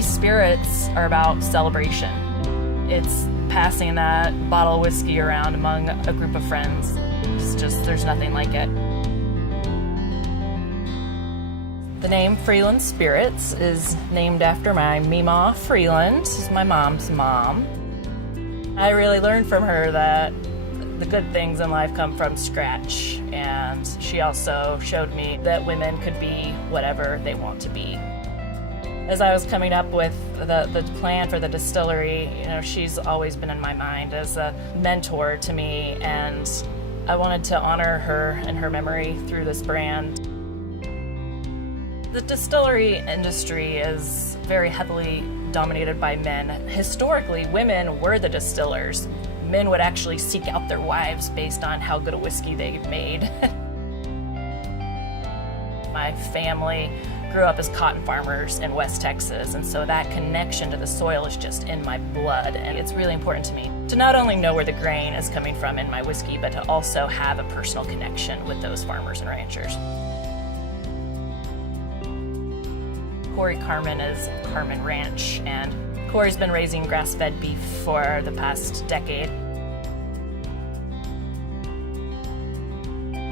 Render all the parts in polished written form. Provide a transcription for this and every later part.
me, spirits are about celebration. It's passing that bottle of whiskey around among a group of friends. It's just, there's nothing like it. The name Freeland Spirits is named after my Meemaw Freeland, who's my mom's mom. I really learned from her that the good things in life come from scratch, and she also showed me that women could be whatever they want to be. As I was coming up with the plan for the distillery, she's always been in my mind as a mentor to me, and I wanted to honor her and her memory through this brand. The distillery industry is very heavily dominated by men. Historically, women were the distillers. Men would actually seek out their wives based on how good a whiskey they made. My family grew up as cotton farmers in West Texas, and so that connection to the soil is just in my blood, and it's really important to me to not only know where the grain is coming from in my whiskey, but to also have a personal connection with those farmers and ranchers. Corey Carmen is Carmen Ranch, and Corey's been raising grass-fed beef for the past decade.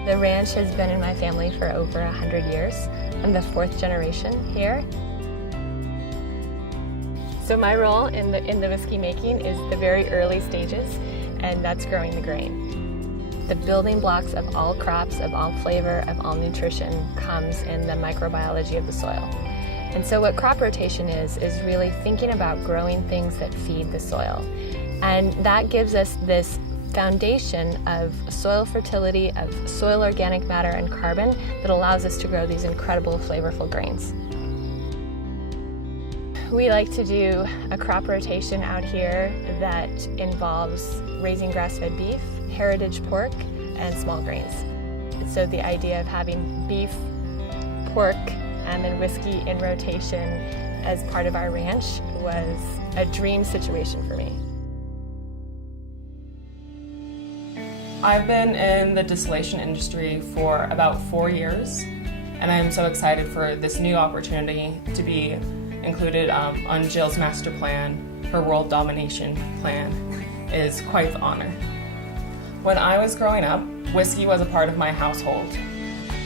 The ranch has been in my family for over 100 years. I'm the 4th generation here. So my role in the whiskey making is the very early stages, and that's growing the grain. The building blocks of all crops, of all flavor, of all nutrition comes in the microbiology of the soil. And so what crop rotation is really thinking about growing things that feed the soil. And that gives us this foundation of soil fertility, of soil organic matter and carbon that allows us to grow these incredible flavorful grains. We like to do a crop rotation out here that involves raising grass-fed beef, heritage pork, and small grains. So the idea of having beef, pork, and whiskey in rotation as part of our ranch was a dream situation for me. I've been in the distillation industry for about 4 years, and I'm so excited for this new opportunity to be included on Jill's master plan. Her world domination plan is quite the honor. When I was growing up, whiskey was a part of my household.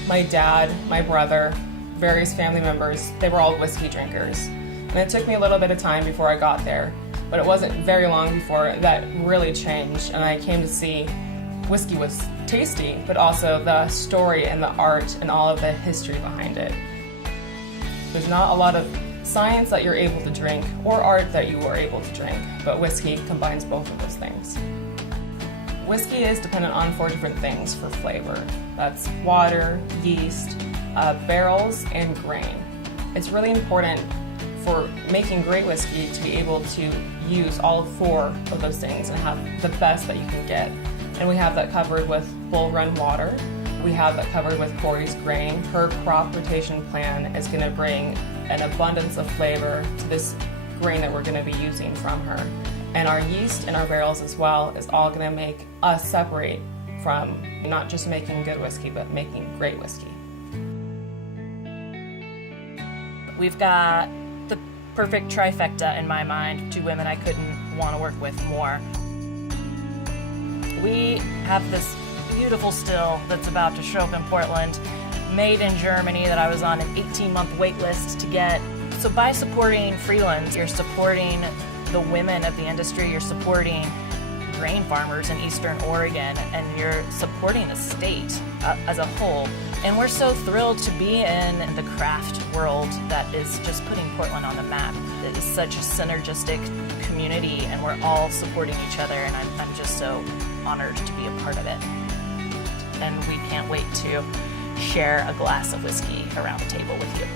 My dad, my brother, various family members, they were all whiskey drinkers. And it took me a little bit of time before I got there, but it wasn't very long before that really changed, and I came to see whiskey was tasty, but also the story and the art and all of the history behind it. There's not a lot of science that you're able to drink or art that you are able to drink, but whiskey combines both of those things. Whiskey is dependent on 4 different things for flavor. That's water, yeast, barrels, and grain. It's really important for making great whiskey to be able to use all 4 of those things and have the best that you can get. And we have that covered with Bull Run water. We have that covered with Corey's grain. Her crop rotation plan is going to bring an abundance of flavor to this grain that we're going to be using from her. And our yeast in our barrels as well is all going to make us separate from not just making good whiskey, but making great whiskey. We've got the perfect trifecta in my mind, 2 women I couldn't want to work with more. We have this beautiful still that's about to show up in Portland, made in Germany, that I was on an 18-month wait list to get. So by supporting Freeland, you're supporting the women of the industry, you're supporting grain farmers in Eastern Oregon, and you're supporting the state as a whole. And we're so thrilled to be in the craft world that is just putting Portland on the map. It is such a synergistic community, and we're all supporting each other, and I'm just so honored to be a part of it. And we can't wait to share a glass of whiskey around the table with you.